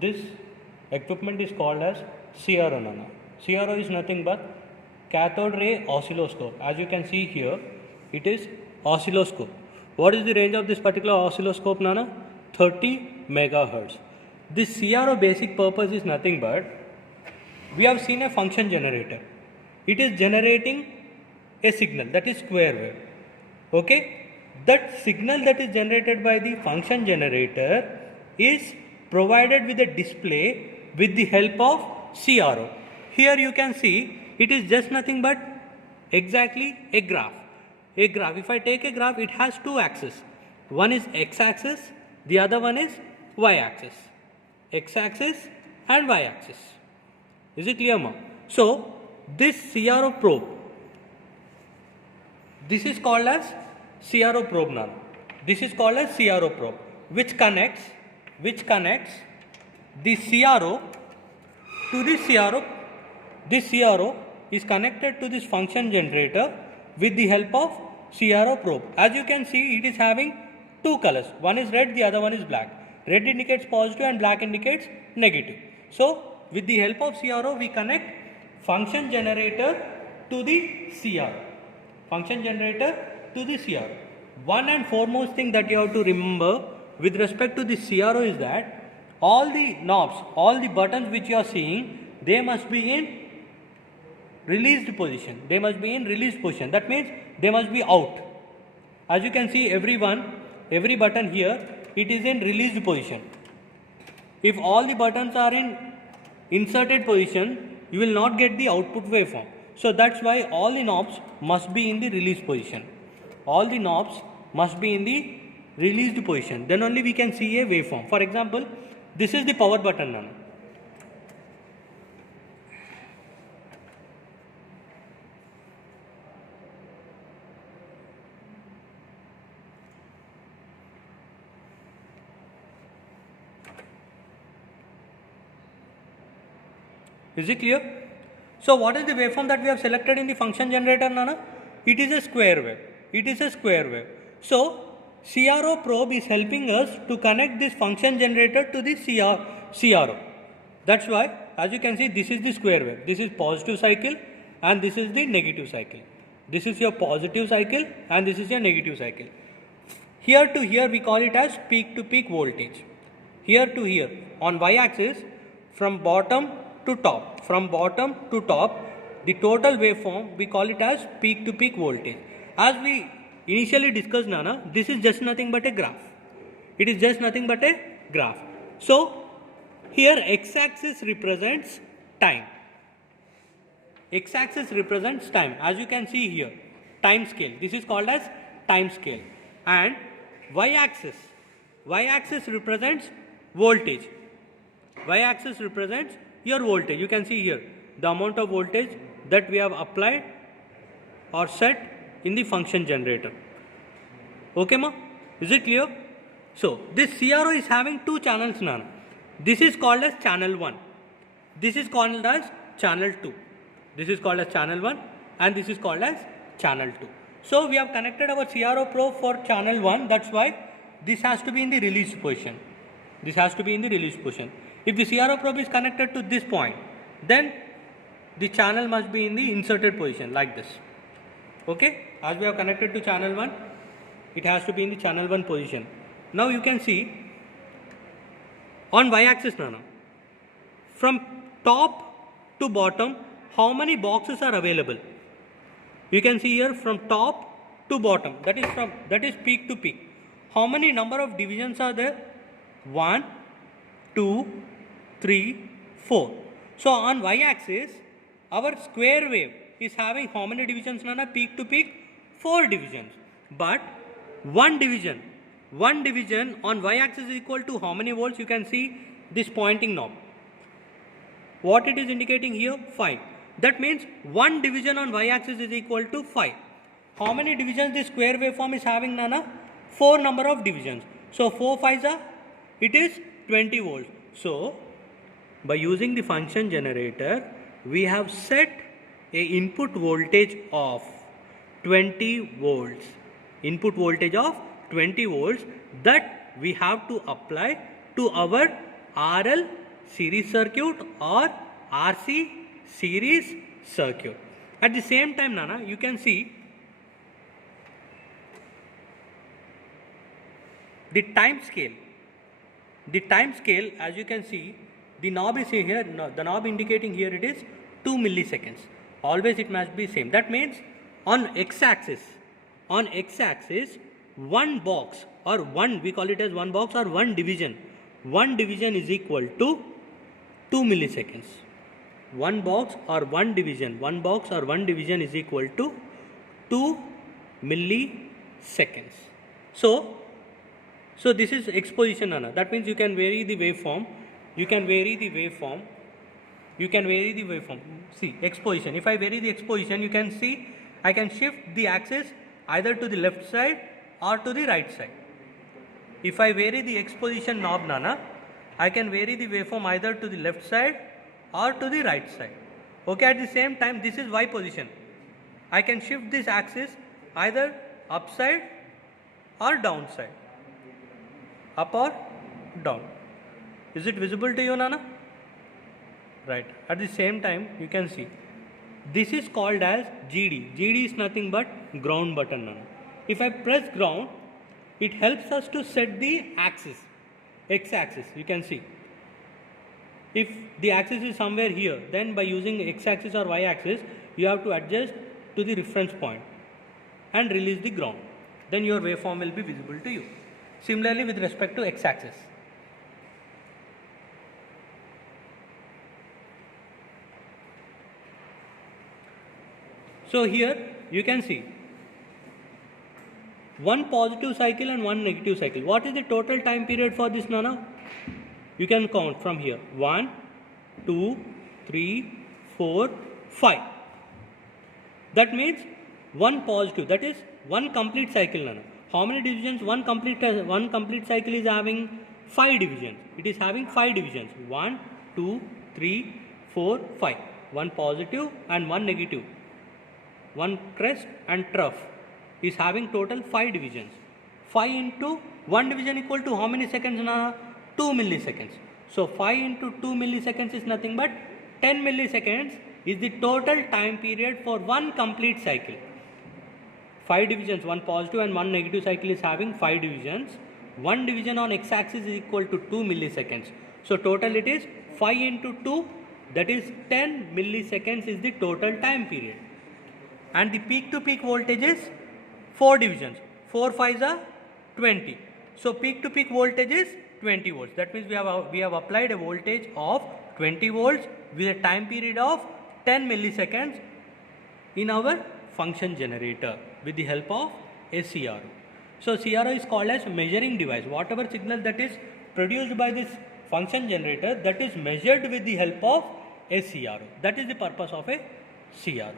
This equipment is called as CRO Nana. CRO is nothing but cathode ray oscilloscope. As you can see here, it is oscilloscope. What is the range of this particular oscilloscope, Nana? 30 megahertz. This CRO basic purpose is nothing but, we have seen a function generator. It is generating a signal, that is square wave. Okay? That signal that is generated by the function generator is provided with a display with the help of CRO. Here you can see it is just nothing but exactly a graph. A graph, if I take a graph, it has two axes. One is x-axis, the other one is y-axis. X-axis and y-axis. Is it clear, ma? So, this CRO probe, this is called as CRO probe now. This is called as CRO probe, which connects the CRO to this CRO. This CRO is connected to this function generator with the help of CRO probe. As you can see, it is having two colors. One is red, the other one is black. Red indicates positive and black indicates negative. So, with the help of CRO, we connect function generator to the CRO. Function generator to the CRO. One and foremost thing that you have to remember with respect to the CRO is that all the knobs, all the buttons which you are seeing, they must be in released position. They must be in released position. That means they must be out. As you can see, every button here, it is in released position. If all the buttons are in inserted position, you will not get the output waveform. So that's why all the knobs must be in the released position. All the knobs must be in the released position. Then only we can see a waveform. For example, this is the power button now. Is it clear? So what is the waveform that we have selected in the function generator, Nana? It is a square wave. It is a square wave. So CRO probe is helping us to connect this function generator to the CRO. That's why, as you can see, this is the square wave. This is positive cycle and this is the negative cycle. This is your positive cycle and this is your negative cycle. Here to here we call it as peak to peak voltage. Here to here. On y-axis, from bottom to top, the total waveform we call it as peak to peak voltage. As we initially discussed, Nana, this is just nothing but a graph. It is just nothing but a graph. So here x-axis represents time. X-axis represents time. As you can see here, time scale. This is called as time scale. And y-axis represents voltage. Y-axis represents your voltage. You can see here the amount of voltage that we have applied or set in the function generator. Okay, ma? Is it clear? So this CRO is having two channels now. This is called as channel 1. This is called as channel 2. This is called as channel 1 and this is called as channel 2. So we have connected our CRO probe for channel 1. That's why this has to be in the release position. This has to be in the release position. If the CRO probe is connected to this point, then the channel must be in the inserted position like this. Okay? As we have connected to channel 1, it has to be in the channel 1 position. Now you can see on y-axis, Nana, from top to bottom, how many boxes are available? You can see here from top to bottom, that is peak to peak. How many number of divisions are there? 1, 2, 3, 4. So on y-axis, our square wave is having how many divisions, Nana? Peak to peak, 4 divisions. But one division on y-axis is equal to how many volts? You can see this pointing knob. What it is indicating here? 5. That means one division on y-axis is equal to 5. How many divisions this square waveform is having, Nana? 4 number of divisions. So 4 5s are, it is 20 volts. So by using the function generator, we have set a input voltage of 20 volts. Input voltage of 20 volts that we have to apply to our RL series circuit or RC series circuit. At the same time, Nana, you can see the time scale. The time scale, as you can see, the knob is here, the knob indicating here it is 2 milliseconds. Always it must be same. That means on x-axis, one box or one, we call it as one box or one division is equal to 2 milliseconds. One box or one division is equal to 2 milliseconds. So this is exposition, Nana. That means you can vary the waveform. See, exposition. If I vary the exposition, you can see I can shift the axis either to the left side or to the right side. If I vary the exposition knob, Nana, I can vary the waveform either to the left side or to the right side. Okay, at the same time, this is Y position. I can shift this axis either upside or downside. Up or down. Is it visible to you, Nana? Right. At the same time, you can see this is called as GD. GD is nothing but ground button, Nana. If I press ground, it helps us to set the axis, x-axis. You can see. If the axis is somewhere here, then by using x-axis or y-axis, you have to adjust to the reference point and release the ground. Then your waveform will be visible to you. Similarly, with respect to x-axis. So here you can see one positive cycle and one negative cycle. What is the total time period for this, Nana? You can count from here. 1, 2, 3, 4, 5. That means one positive, that is one complete cycle, Nana. How many divisions? One complete cycle is having 5 divisions. It is having 5 divisions. 1, 2, 3, 4, 5. One positive and one negative. One crest and trough is having total 5 divisions. 5 into 1 division equal to how many seconds, Nana? 2 milliseconds. So 5 into 2 milliseconds is nothing but 10 milliseconds is the total time period for one complete cycle. 5 divisions, one positive and one negative cycle is having 5 divisions. One division on x-axis is equal to 2 milliseconds. So total it is 5 into 2, that is 10 milliseconds is the total time period. And the peak to peak voltage is 4 divisions. 4 5s are 20. So peak to peak voltage is 20 volts. That means we have applied a voltage of 20 volts with a time period of 10 milliseconds in our function generator with the help of a CRO. So CRO is called as measuring device. Whatever signal that is produced by this function generator, that is measured with the help of a CRO. That is the purpose of a CRO.